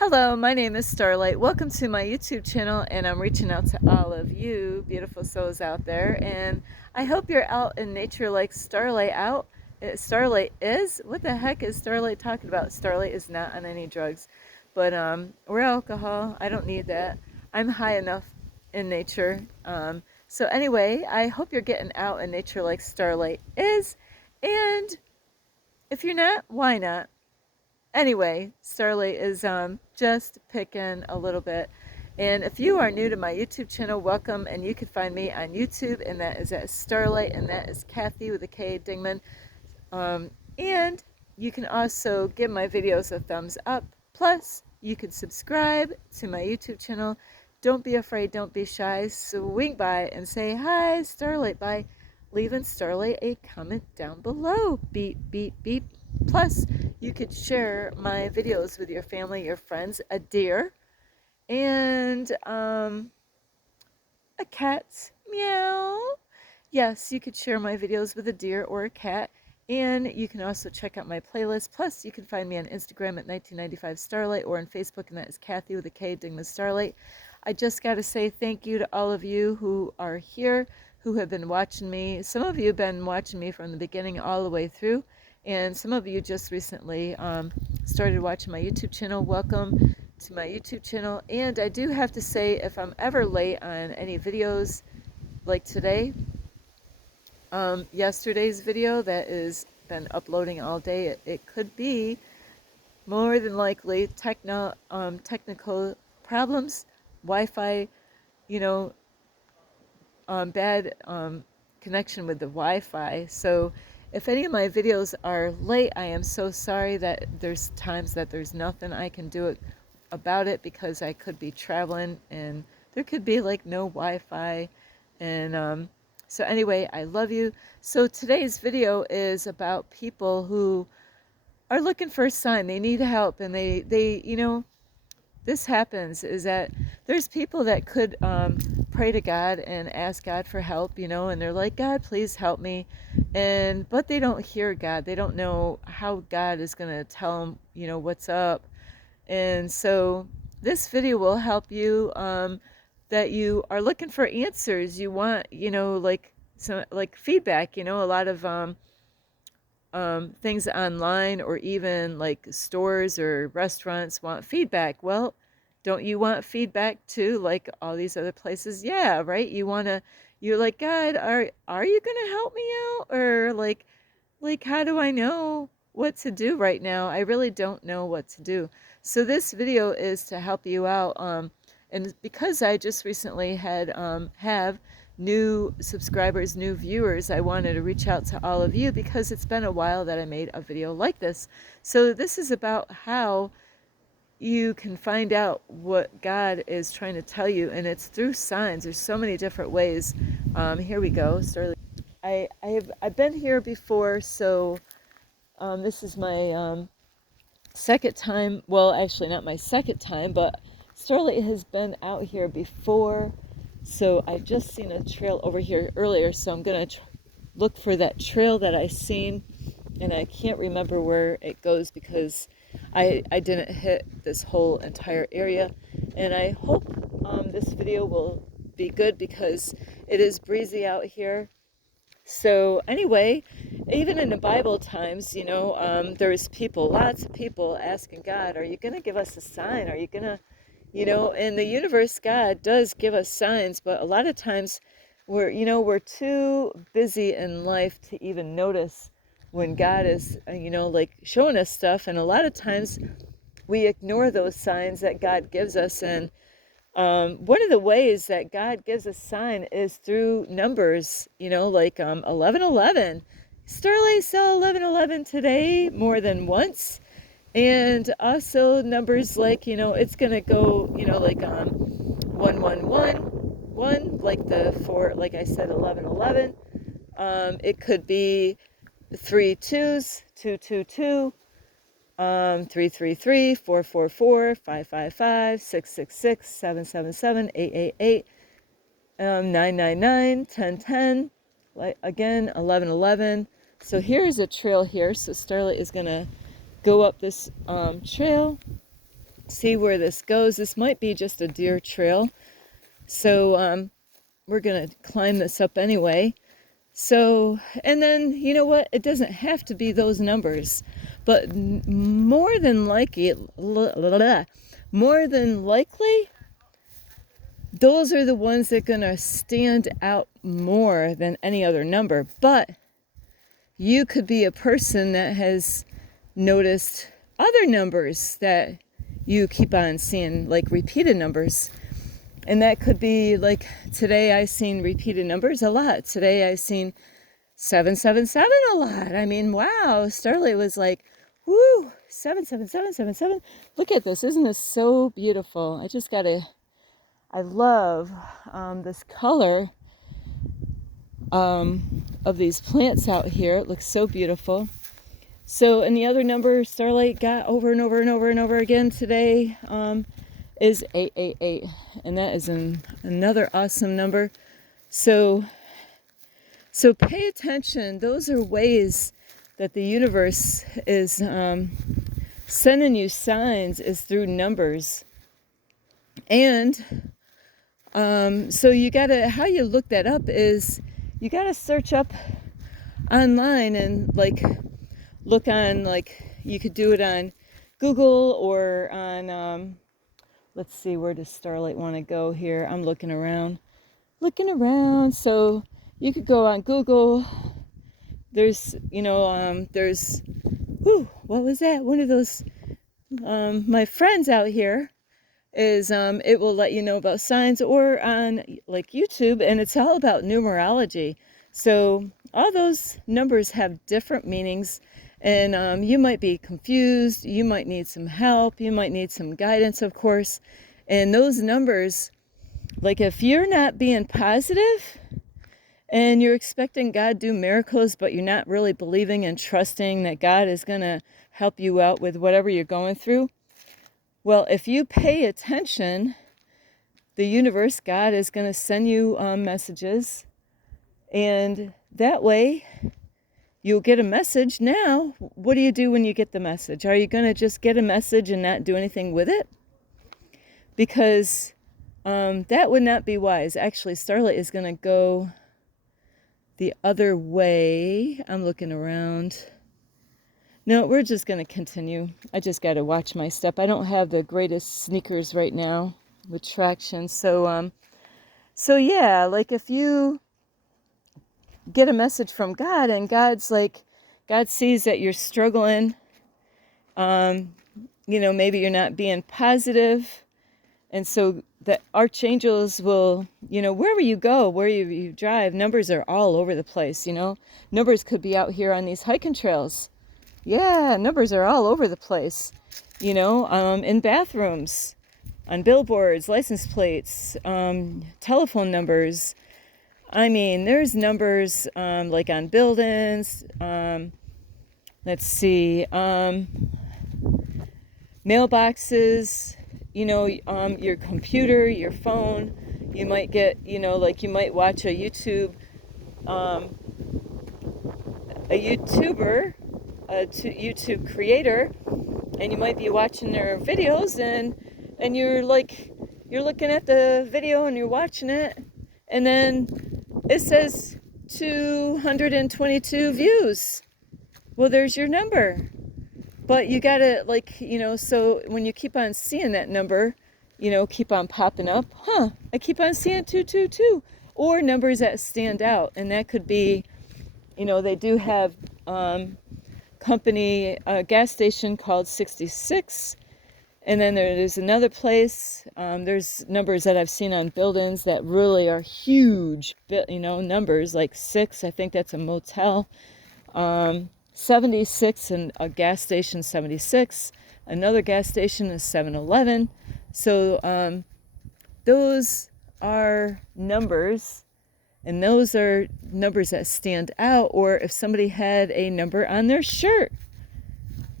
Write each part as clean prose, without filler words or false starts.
Hello, my name is Starlight. Welcome to my YouTube channel, and I'm reaching out to all of you beautiful souls out there. And I hope you're out in nature like Starlight out. Starlight is? What the heck is Starlight talking about? Starlight is not on any drugs, but we're alcohol. I don't need that. I'm high enough in nature. So anyway, I hope you're getting out in nature like Starlight is. And if you're not, why not? Anyway, Starlight is just picking a little bit. And if you are new to my YouTube channel, welcome. And you can find me on YouTube, and that is at Starlight, and that is Kathy with a K, Dingman. And you can also give my videos a thumbs up. Plus, you can subscribe to my YouTube channel. Don't be afraid, don't be shy. Swing by and say hi, Starlight, by leaving Starlight a comment down below. Beep, beep, beep. Plus, you could share my videos with your family, your friends, a deer, and a cat. Meow. Yes, you could share my videos with a deer or a cat. And you can also check out my playlist. Plus, you can find me on Instagram at 1995 Starlight, or on Facebook, and that is Kathy with a K, Dingman Starlight. I just got to say thank you to all of you who are here, who have been watching me. Some of you have been watching me from the beginning all the way through, and some of you just recently started watching my YouTube channel. Welcome to my YouTube channel. And I do have to say, if I'm ever late on any videos like today, yesterday's video that is been uploading all day, it could be more than likely technical problems, Wi-Fi, you know, bad connection with the Wi-Fi. So if any of my videos are late, I am so sorry. That there's times that there's nothing I can do about it, because I could be traveling and there could be like no Wi-Fi. And so anyway, I love you. So today's video is about people who are looking for a sign. They need help, and this happens is that there's people that could pray to God and ask God for help, and they're like, God, please help me. But they don't hear God. They don't know how God is going to tell them, what's up. And so this video will help you, that you are looking for answers. You want, like some like feedback, a lot of things online, or even like stores or restaurants want feedback. Well, don't you want feedback too, like all these other places? Yeah, right. You're like, God, are you gonna help me out? Or like how do I know what to do right now? I really don't know what to do. So this video is to help you out. And because I just recently have new subscribers, new viewers, I wanted to reach out to all of you, because it's been a while that I made a video like this. So this is about how you can find out what God is trying to tell you, and it's through signs. There's so many different ways. Here we go. Starlight. I've been here before, so this is my second time. Well, actually, not my second time, but Starlight has been out here before. So I just seen a trail over here earlier, so I'm gonna look for that trail that I seen, and I can't remember where it goes, because I didn't hit this whole entire area. And I hope this video will be good, because it is breezy out here. So anyway, even in the Bible times, there's people, lots of people asking God, are you going to give us a sign? Are you going to, in the universe, God does give us signs, but a lot of times we're too busy in life to even notice when God is, like showing us stuff. And a lot of times we ignore those signs that God gives us. And one of the ways that God gives a sign is through numbers, like 1111. Starlight saw 1111 today more than once. And also numbers like, it's going to go, like 1111, like like I said, 1111. It could be 3 2s, 222. 333, 444, 555, 666, 777, 888, 999, 1010, like again 1111. So here's a trail here. So Starlight is gonna go up this trail, see where this goes. This might be just a deer trail. So we're going to climb this up anyway. So, and then, you know what? It doesn't have to be those numbers. But more than likely, those are the ones that are going to stand out more than any other number. But you could be a person that has noticed other numbers that you keep on seeing, like repeated numbers. And that could be like today I seen repeated numbers a lot. Today I seen 777 a lot. I mean, wow. Starlight was like, woo, 77777. Look at this. Isn't this so beautiful? I love this color of these plants out here. It looks so beautiful. So, and the other number Starlight got over and over and over and over again today is 888. And that is another awesome number. So pay attention. Those are ways that the universe is sending you signs, is through numbers. And so you gotta, how you look that up is you gotta search up online and like look on, like you could do it on Google or on let's see, where does Starlight want to go here? I'm looking around. So you could go on Google. There's, what was that? One of those, my friends out here is, it will let you know about signs, or on like YouTube, and it's all about numerology. So all those numbers have different meanings, and you might be confused. You might need some help. You might need some guidance, of course. And those numbers, like if you're not being positive and you're expecting God to do miracles, but you're not really believing and trusting that God is going to help you out with whatever you're going through, well, if you pay attention, the universe, God, is going to send you messages, and that way you'll get a message. Now, what do you do when you get the message? Are you going to just get a message and not do anything with it? Because that would not be wise. Actually, Starlight is going to go the other way. I'm looking around. No, we're just going to continue. I just got to watch my step. I don't have the greatest sneakers right now with traction. So yeah, like if you get a message from God and God's like, God sees that you're struggling, maybe you're not being positive. And so the archangels will, wherever you go, where you drive, numbers are all over the place, Numbers could be out here on these hiking trails. Yeah, numbers are all over the place, in bathrooms, on billboards, license plates, telephone numbers. I mean, there's numbers like on buildings. Let's see, mailboxes. Your computer, your phone. You might get, like you might watch a YouTuber, a YouTube creator, and you might be watching their videos, and you're looking at the video and you're watching it, and then it says 222 views. Well, there's your number. But you gotta, so when you keep on seeing that number, keep on popping up, I keep on seeing 222, or numbers that stand out. And that could be, they do have company, gas station called 66. And then there's another place, there's numbers that I've seen on buildings that really are huge, numbers like 6, I think that's a motel. 76 and a gas station 76, another gas station is 7-Eleven. So those are numbers, and those are numbers that stand out. Or if somebody had a number on their shirt,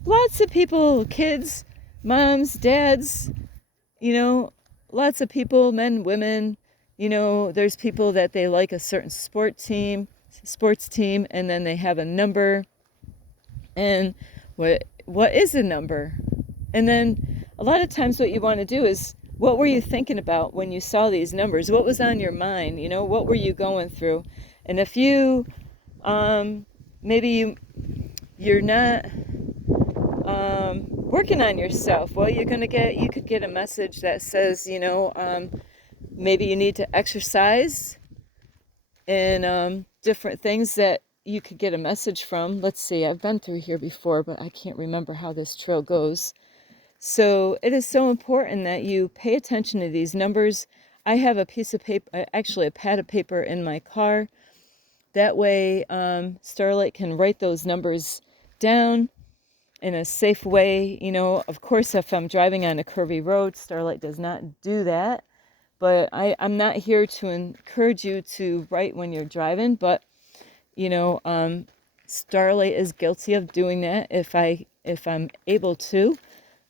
lots of people, kids, moms, dads, lots of people, men, women, there's people that they like a certain sports team, and then they have a number. And what is a number? And then a lot of times what you want to do is, what were you thinking about when you saw these numbers? What was on your mind? What were you going through? And if you, maybe you're not working on yourself, well, you could get a message that says, maybe you need to exercise, and different things that you could get a message from. Let's see, I've been through here before, but I can't remember how this trail goes. So it is so important that you pay attention to these numbers. I have a piece of paper, actually a pad of paper in my car. That way, Starlight can write those numbers down in a safe way. Of course, if I'm driving on a curvy road, Starlight does not do that. But I'm not here to encourage you to write when you're driving, but Starlight is guilty of doing that if I'm able to,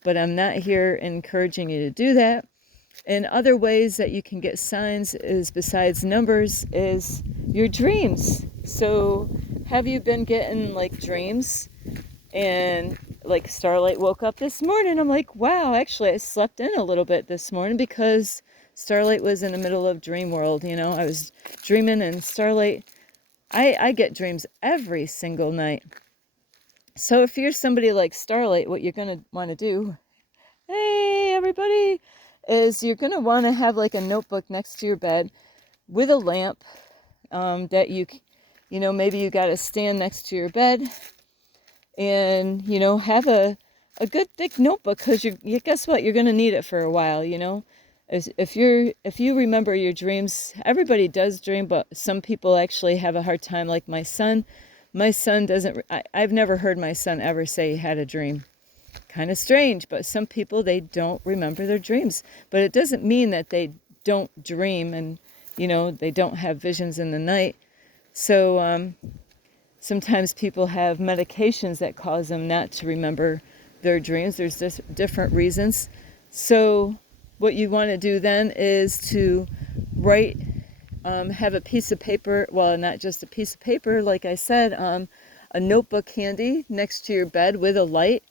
but I'm not here encouraging you to do that. And other ways that you can get signs is, besides numbers, is your dreams. So have you been getting like dreams? And like Starlight woke up this morning, I'm like, wow, actually I slept in a little bit this morning because Starlight was in the middle of dream world. I was dreaming, and Starlight, I get dreams every single night. So if you're somebody like Starlight, what you're going to want to do, hey everybody, is you're going to want to have like a notebook next to your bed with a lamp, that maybe you got to stand next to your bed, and have a good thick notebook, because you guess what, you're going to need it for a while. If you remember your dreams, everybody does dream, but some people actually have a hard time. Like my son doesn't. I've never heard my son ever say he had a dream. Kind of strange, but some people, they don't remember their dreams. But it doesn't mean that they don't dream, and they don't have visions in the night. So sometimes people have medications that cause them not to remember their dreams. There's just different reasons. So what you want to do then is to write, have a piece of paper, well, not just a piece of paper, like I said, a notebook handy next to your bed with a light.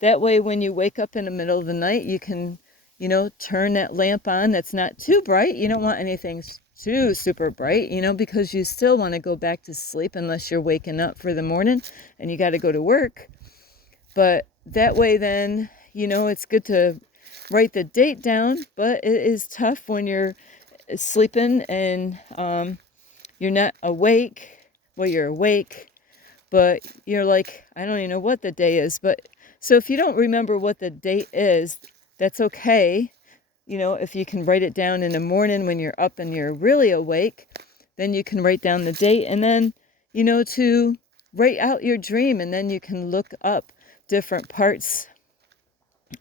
That way when you wake up in the middle of the night, you can, turn that lamp on that's not too bright. You don't want anything too super bright, because you still want to go back to sleep unless you're waking up for the morning and you got to go to work. But that way then, it's good to write the date down, but it is tough when you're sleeping and you're not awake. Well, you're awake, but you're like, I don't even know what the day is. But so if you don't remember what the date is, that's okay. If you can write it down in the morning when you're up and you're really awake, then you can write down the date, and then, to write out your dream, and then you can look up different parts.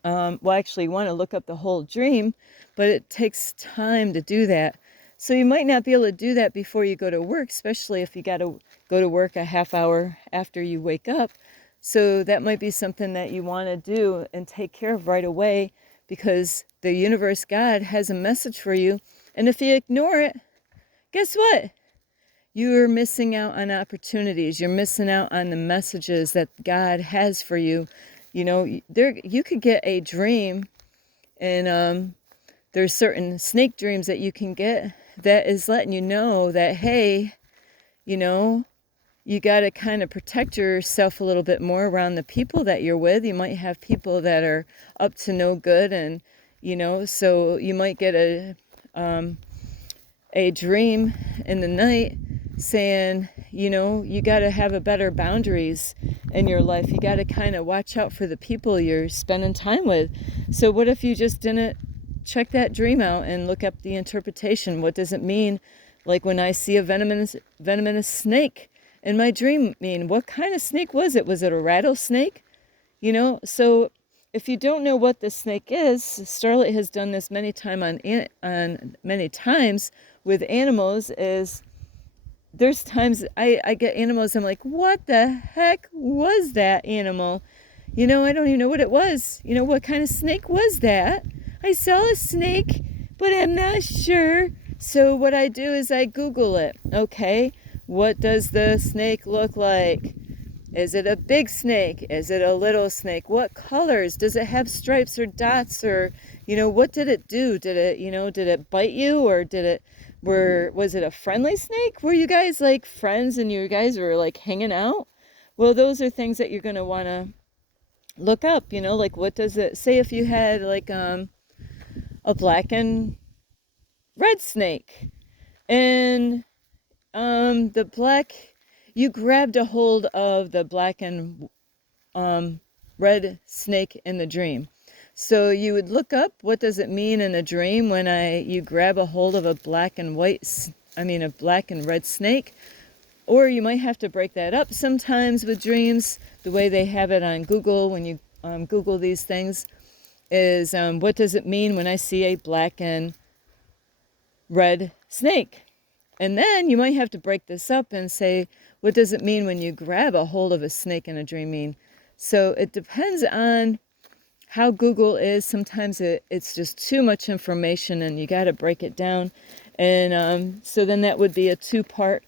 Well, actually, you want to look up the whole dream, but it takes time to do that. So you might not be able to do that before you go to work, especially if you got to go to work a half hour after you wake up. So that might be something that you want to do and take care of right away, because the universe, God, has a message for you. And if you ignore it, guess what? You're missing out on opportunities. You're missing out on the messages that God has for you. You could get a dream, and there's certain snake dreams that you can get that is letting you know that, hey, you got to kind of protect yourself a little bit more around the people that you're with. You might have people that are up to no good, and so you might get a dream in the night saying, you got to have a better boundaries in your life. You got to kind of watch out for the people you're spending time with. So what if you just didn't check that dream out and look up the interpretation? What does it mean? Like when I see a venomous snake in my dream, what kind of snake was it? Was it a rattlesnake? So if you don't know what the snake is, Starlight has done this many times with animals. Is there's times I get animals, I'm like, what the heck was that animal? I don't even know what it was. What kind of snake was that? I saw a snake, but I'm not sure. So what I do is I Google it. Okay, what does the snake look like? Is it a big snake? Is it a little snake? What colors? Does it have stripes or dots? Or, what did it do? Did it bite you? Or was it a friendly snake? Were you guys like friends and you guys were like hanging out? Well, those are things that you're going to want to look up, like what does it say if you had like a black and red snake and you grabbed a hold of the black and red snake in the dream. So you would look up what does it mean in a dream when you grab a hold of a black and red snake. Or you might have to break that up sometimes with dreams. The way they have it on Google when you Google these things is what does it mean when I see a black and red snake? And then you might have to break this up and say, what does it mean when you grab a hold of a snake in a dream mean? So it depends on how Google is. Sometimes it's just too much information and you got to break it down. And so then that would be a two-part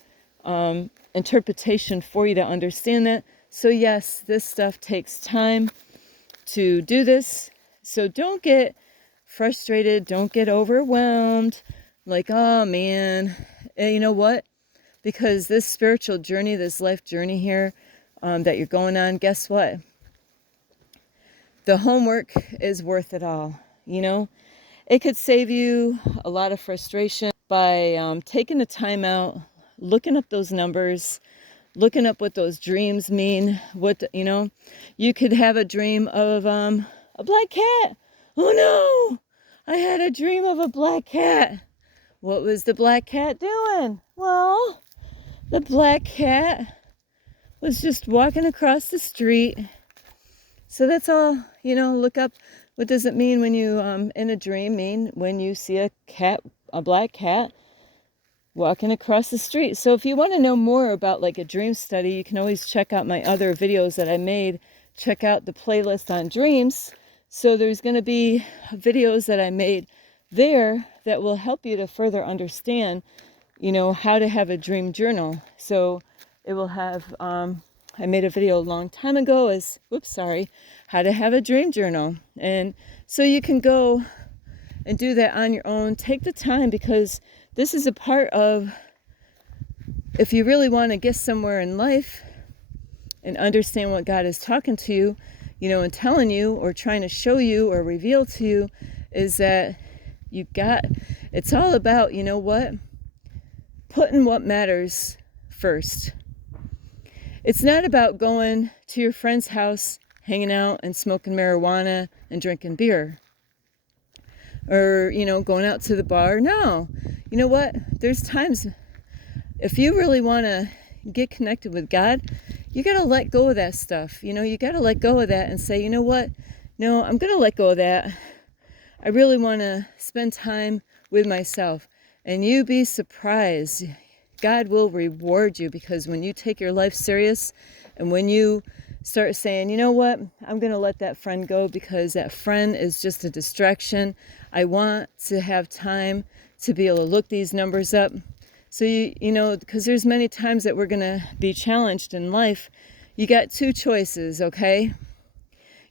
interpretation for you to understand that. So yes, this stuff takes time to do this. So don't get frustrated. Don't get overwhelmed. Like, oh man, and you know what? Because this spiritual journey, this life journey here that you're going on, guess what? The homework is worth it all. It could save you a lot of frustration by taking the time out, looking up those numbers, looking up what those dreams mean. You could have a dream of a black cat. Oh no, I had a dream of a black cat. What was the black cat doing? Well, the black cat was just walking across the street. So that's all, look up what does it mean when you, in a dream, mean when you see a black cat walking across the street. So if you want to know more about like a dream study, you can always check out my other videos that I made. Check out the playlist on dreams. So there's going to be videos that I made there that will help you to further understand, how to have a dream journal. So it will have, I made a video a long time ago how to have a dream journal. And so you can go and do that on your own. Take the time because this is a part of, if you really want to get somewhere in life and understand what God is talking to you, and telling you or trying to show you or reveal to you, is that it's all about, putting what matters first. It's not about going to your friend's house, hanging out and smoking marijuana and drinking beer. Or, going out to the bar. No. You know what? There's times, if you really want to get connected with God, you got to let go of that stuff. You got to let go of that and say, you know what? No, I'm going to let go of that. I really want to spend time with myself. And you be surprised. God will reward you, because when you take your life serious and when you start saying, you know what, I'm going to let that friend go because that friend is just a distraction. I want to have time to be able to look these numbers up. So, because there's many times that we're going to be challenged in life. You got two choices, okay?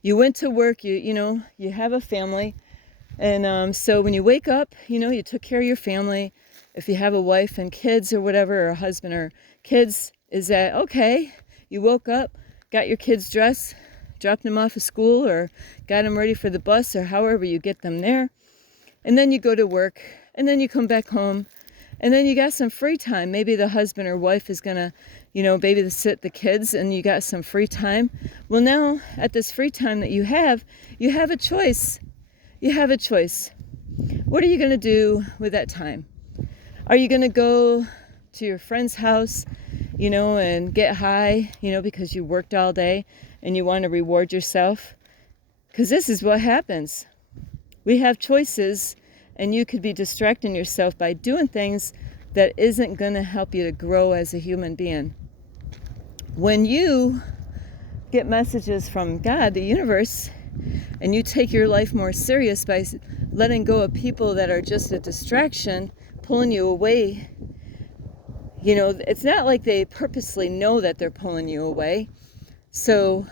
You went to work, you have a family. And so when you wake up, you took care of your family. If you have a wife and kids or whatever, or a husband or kids, is that okay? You woke up, got your kids dressed, dropped them off at school, or got them ready for the bus, or however you get them there. And then you go to work, and then you come back home, and then you got some free time. Maybe the husband or wife is going to, babysit the kids, and you got some free time. Well, now, at this free time that you have a choice. You have a choice. What are you going to do with that time? Are you going to go to your friend's house, and get high, because you worked all day and you want to reward yourself? Because this is what happens. We have choices, and you could be distracting yourself by doing things that isn't going to help you to grow as a human being. When you get messages from God, the universe, and you take your life more serious by letting go of people that are just a distraction, pulling you away, it's not like they purposely know that they're pulling you away. So,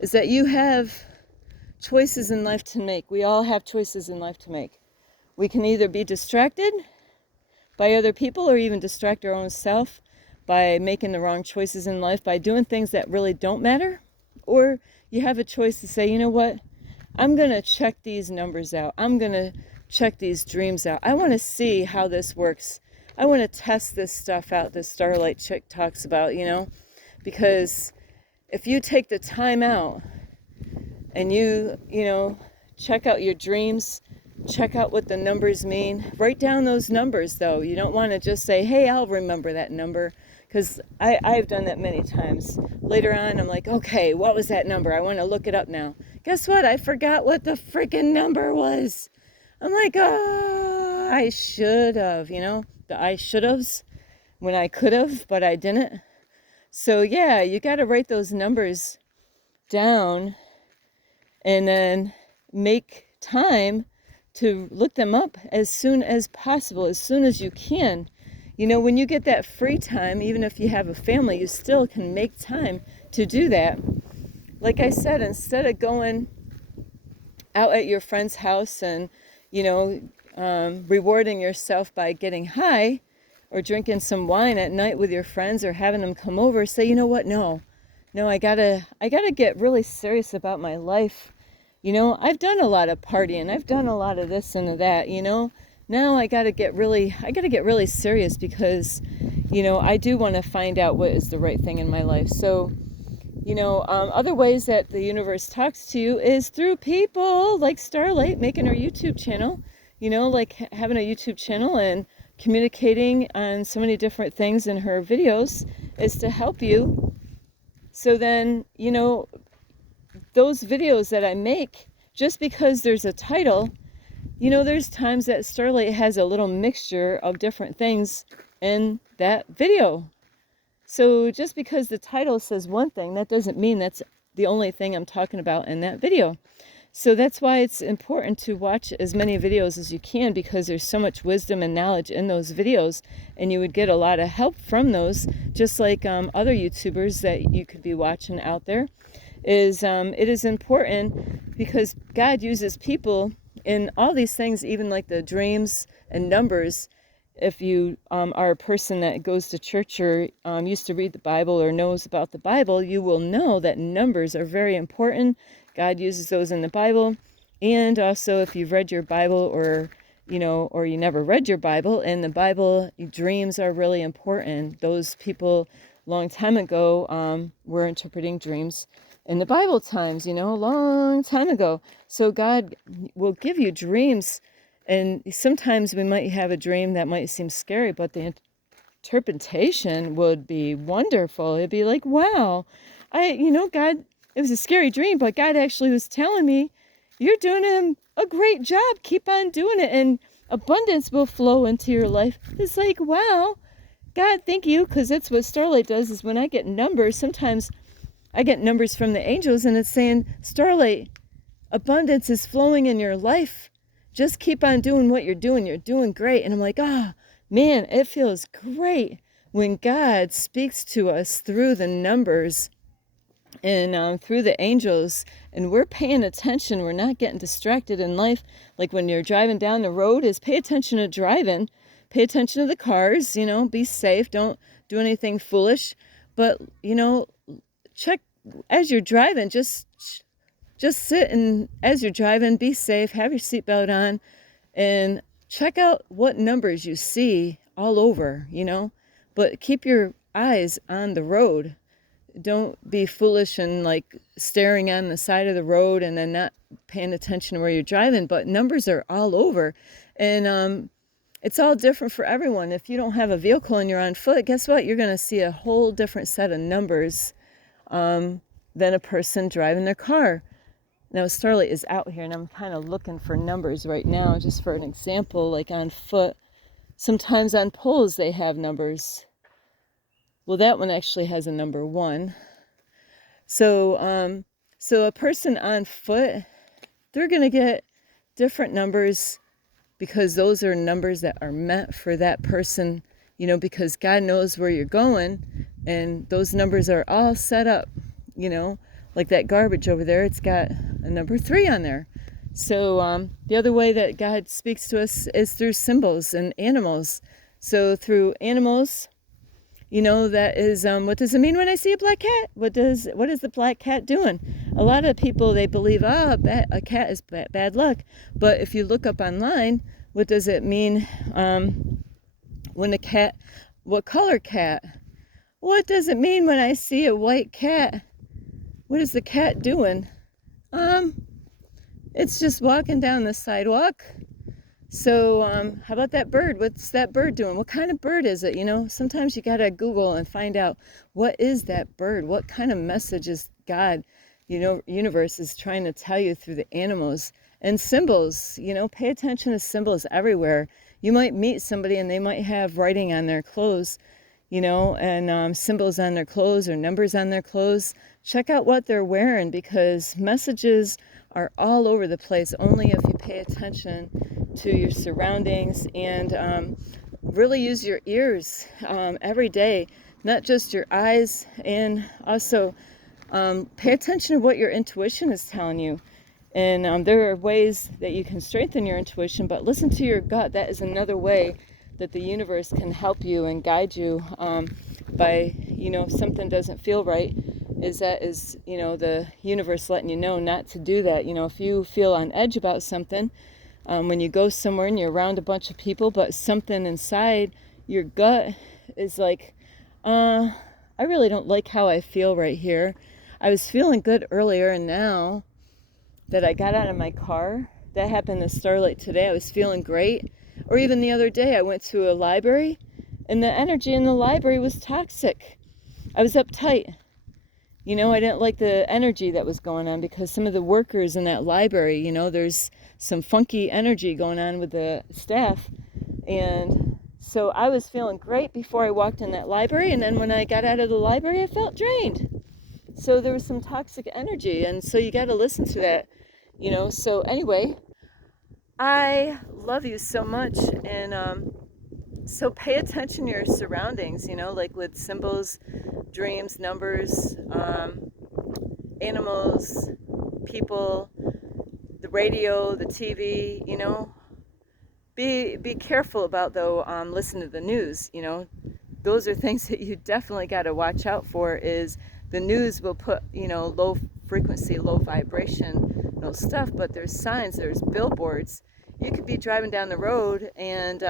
is that you have choices in life to make. We all have choices in life to make. We can either be distracted by other people or even distract our own self by making the wrong choices in life, by doing things that really don't matter. Or you have a choice to say, you know what, I'm going to check these numbers out. I'm going to check these dreams out. I want to see how this works. I want to test this stuff out this Starlight chick talks about, because if you take the time out and you check out your dreams, check out what the numbers mean. Write down those numbers, though. You don't want to just say, hey, I'll remember that number, because I've done that many times. Later on, I'm like, okay, what was that number? I want to look it up now. Guess what? I forgot what the freaking number was. I'm like, oh, I should have, the I should haves when I could have, but I didn't. So yeah, you got to write those numbers down and then make time to look them up as soon as possible, as soon as you can. When you get that free time, even if you have a family, you still can make time to do that. Like I said, instead of going out at your friend's house and, rewarding yourself by getting high or drinking some wine at night with your friends or having them come over, say, you know what, no, I gotta get really serious about my life. I've done a lot of partying. I've done a lot of this and that, Now I gotta get really serious because, I do want to find out what is the right thing in my life. So, other ways that the universe talks to you is through people like Starlight making her YouTube channel, like having a YouTube channel and communicating on so many different things in her videos is to help you. So then, those videos that I make, just because there's a title, there's times that Starlight has a little mixture of different things in that video. So just because the title says one thing, that doesn't mean that's the only thing I'm talking about in that video. So that's why it's important to watch as many videos as you can, because there's so much wisdom and knowledge in those videos, and you would get a lot of help from those, just like other YouTubers that you could be watching out there. It is important because God uses people in all these things, even like the dreams and numbers. If you are a person that goes to church or used to read the Bible or knows about the Bible, you will know that numbers are very important. God uses those in the Bible. And also, if you've read your Bible or you never read your Bible, in the Bible, dreams are really important. Those people long time ago were interpreting dreams in the Bible times, a long time ago. So God will give you dreams. And sometimes we might have a dream that might seem scary, but the interpretation would be wonderful. It'd be like, wow, God, it was a scary dream, but God actually was telling me, you're doing a great job. Keep on doing it, and abundance will flow into your life. It's like, wow, God, thank you, because that's what Starlight does, is when I get numbers, sometimes I get numbers from the angels, and it's saying, Starlight, abundance is flowing in your life. Just keep on doing what you're doing. You're doing great. And I'm like, man, it feels great when God speaks to us through the numbers and through the angels, and we're paying attention. We're not getting distracted in life. Like when you're driving down the road, is pay attention to driving. Pay attention to the cars, be safe. Don't do anything foolish. But, check as you're driving, just sit, and as you're driving, be safe, have your seatbelt on, and check out what numbers you see all over, but keep your eyes on the road. Don't be foolish and like staring on the side of the road and then not paying attention to where you're driving. But numbers are all over, and it's all different for everyone. If you don't have a vehicle and you're on foot, guess what? You're going to see a whole different set of numbers than a person driving their car. Now, Starlight is out here, and I'm kind of looking for numbers right now, just for an example, like on foot. Sometimes on poles, they have numbers. Well, that one actually has a number 1. So a person on foot, they're going to get different numbers because those are numbers that are meant for that person, because God knows where you're going, and those numbers are all set up. you know, like that garbage over there, it's got a number 3 on there. So the other way that God speaks to us is through symbols and animals. So through animals, that is, what does it mean when I see a black cat? What is the black cat doing? A lot of people, they believe, a cat is bad luck. But if you look up online, what does it mean when a cat, what color cat? What does it mean when I see a white cat? What is the cat doing? It's just walking down the sidewalk. So how about that bird? What's that bird doing? What kind of bird is it? Sometimes you gotta Google and find out, what is that bird? What kind of message is God, universe is trying to tell you through the animals and symbols? Pay attention to symbols everywhere. You might meet somebody and they might have writing on their clothes, and symbols on their clothes or numbers on their clothes. Check out what they're wearing, because messages are all over the place, only if you pay attention to your surroundings and really use your ears every day, not just your eyes, and also pay attention to what your intuition is telling you. And there are ways that you can strengthen your intuition, but listen to your gut. That is another way that the universe can help you and guide you by, if something doesn't feel right, is the universe letting you know not to do that. If you feel on edge about something, when you go somewhere and you're around a bunch of people, but something inside your gut is like, I really don't like how I feel right here. I was feeling good earlier, and now that I got out of my car, that happened to Starlight today, I was feeling great. Or even the other day, I went to a library, and the energy in the library was toxic. I was uptight. I didn't like the energy that was going on, because some of the workers in that library, there's some funky energy going on with the staff. And so I was feeling great before I walked in that library, and then when I got out of the library, I felt drained. So there was some toxic energy, and so you got to listen to that, So anyway, I love you so much, and so pay attention to your surroundings, like with symbols, dreams, numbers, animals, people, the radio, the TV, Be careful about, though, listening to the news, Those are things that you definitely got to watch out for. Is the news will put, low frequency, low vibration, stuff, but there's signs, there's billboards. You could be driving down the road, and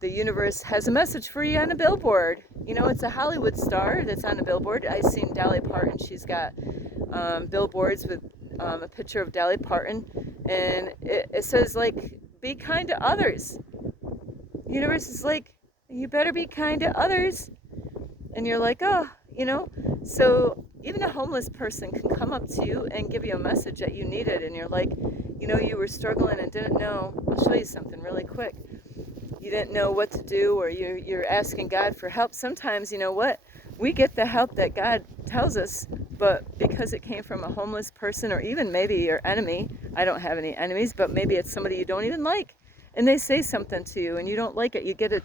the universe has a message for you on a billboard. It's a Hollywood star that's on a billboard. I've seen Dolly Parton. She's got billboards with a picture of Dolly Parton, and it says, like, be kind to others. The universe is like, you better be kind to others. And you're like, So even a homeless person can come up to you and give you a message that you needed, and you're like, you were struggling and didn't know. I'll show you something really quick. You didn't know what to do, or you're asking God for help. Sometimes, we get the help that God tells us, but because it came from a homeless person, or even maybe your enemy. I don't have any enemies, but maybe it's somebody you don't even like, and they say something to you and you don't like it. You get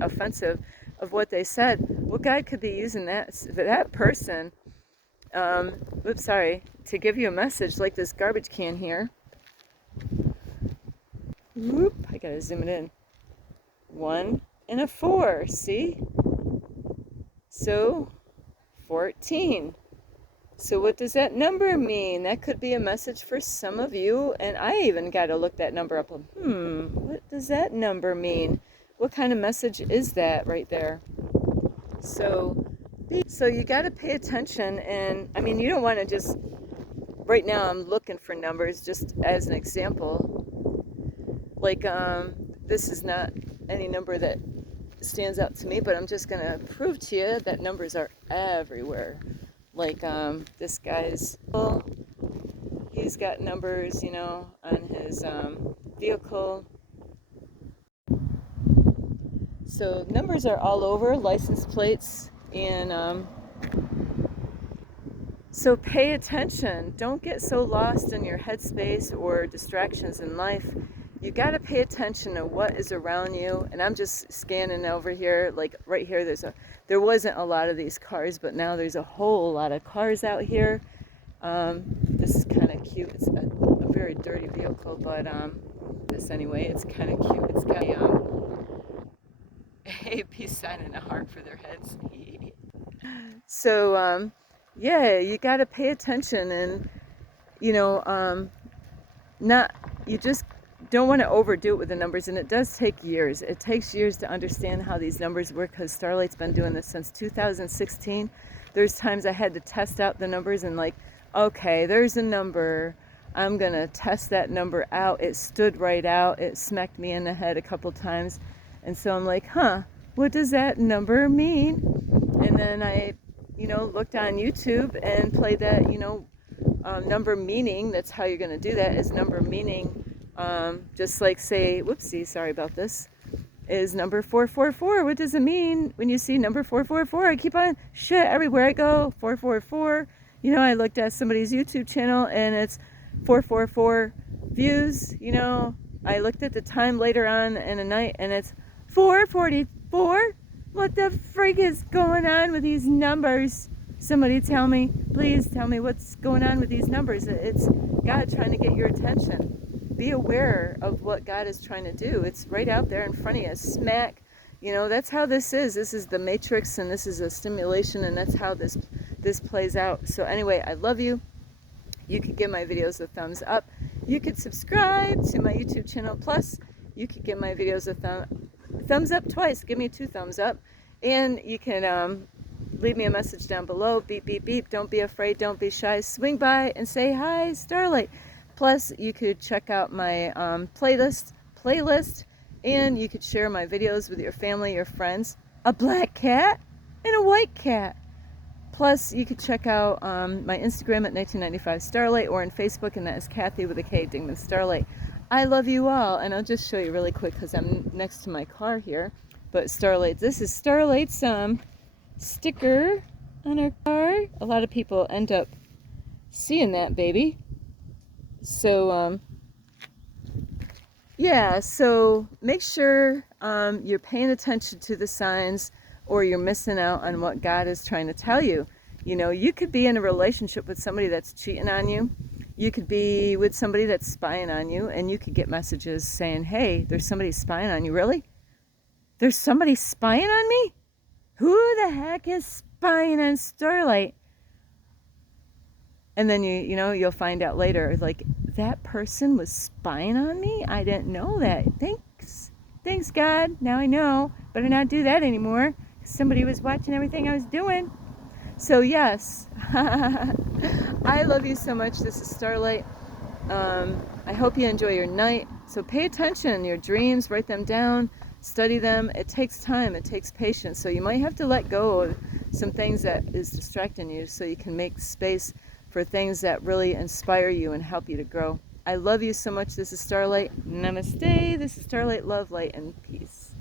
offensive of what they said. Well, God could be using that person, to give you a message, like this garbage can here. Whoop, I gotta zoom it in. 1 and a 4, see? So 14. So what does that number mean? That could be a message for some of you, and I even got to look that number up. What does that number mean? What kind of message is that right there? So you got to pay attention, and I mean, you don't want to just, right now I'm looking for numbers just as an example. Like, this is not any number that stands out to me, but I'm just going to prove to you that numbers are everywhere. Like, this guy's, he's got numbers, on his vehicle. So numbers are all over, license plates, and so pay attention. Don't get so lost in your headspace or distractions in life you got to pay attention to what is around you. And I'm just scanning over here, like right here, there wasn't a lot of these cars, but now there's a whole lot of cars out here. This is kind of cute. It's a very dirty vehicle, but this anyway, it's kind of cute. It's got a peace sign and a heart for their heads. So yeah, you got to pay attention, and you know, not you just don't want to overdo it with the numbers, and it does take years. It takes years to understand how these numbers work, because Starlight's been doing this since 2016. There's times I had to test out the numbers and like, okay, there's a number, I'm gonna test that number out. It stood right out. It smacked me in the head a couple times, and so I'm like, huh, what does that number mean? And then I, looked on YouTube and played that, number meaning. That's how you're going to do that, is number meaning. Just like say, whoopsie, sorry about this, is number 444. What does it mean when you see number 444? I keep on shit everywhere I go. 444. I looked at somebody's YouTube channel and it's 444 views. I looked at the time later on in the night and it's 444. What the frig is going on with these numbers? Somebody tell me, please tell me what's going on with these numbers. It's God trying to get your attention. Be aware of what God is trying to do. It's right out there in front of you, smack. That's how this is. This is the matrix, and this is a stimulation, and that's how this plays out. So anyway, I love you. You could give my videos a thumbs up. You could subscribe to my YouTube channel. Plus, you could give my videos a thumbs up twice. Give me 2 thumbs up. And you can leave me a message down below. Beep, beep, beep. Don't be afraid. Don't be shy. Swing by and say hi, Starlight. Plus, you could check out my playlist, and you could share my videos with your family, your friends. A black cat and a white cat. Plus, you could check out my Instagram at 1995 Starlight, or on Facebook, and that is Kathy with a K, Dingman Starlight. I love you all, and I'll just show you really quick because I'm next to my car here. But Starlight, this is Starlight's sticker on her car. A lot of people end up seeing that baby. So yeah, so make sure you're paying attention to the signs, or you're missing out on what God is trying to tell you. You could be in a relationship with somebody that's cheating on you. You could be with somebody that's spying on you, and you could get messages saying, hey, there's somebody spying on you. Really? There's somebody spying on me? Who the heck is spying on Starlight? And then you'll find out later, like, that person was spying on me? I didn't know that. Thanks God. Now I know. Better not do that anymore. Somebody was watching everything I was doing. So yes, I love you so much. This is Starlight. I hope you enjoy your night. So pay attention, your dreams, write them down, study them. It takes time, it takes patience. So you might have to let go of some things that is distracting you, so you can make space for things that really inspire you and help you to grow. I love you so much. This is Starlight. Namaste. This is Starlight. Love, light, and peace.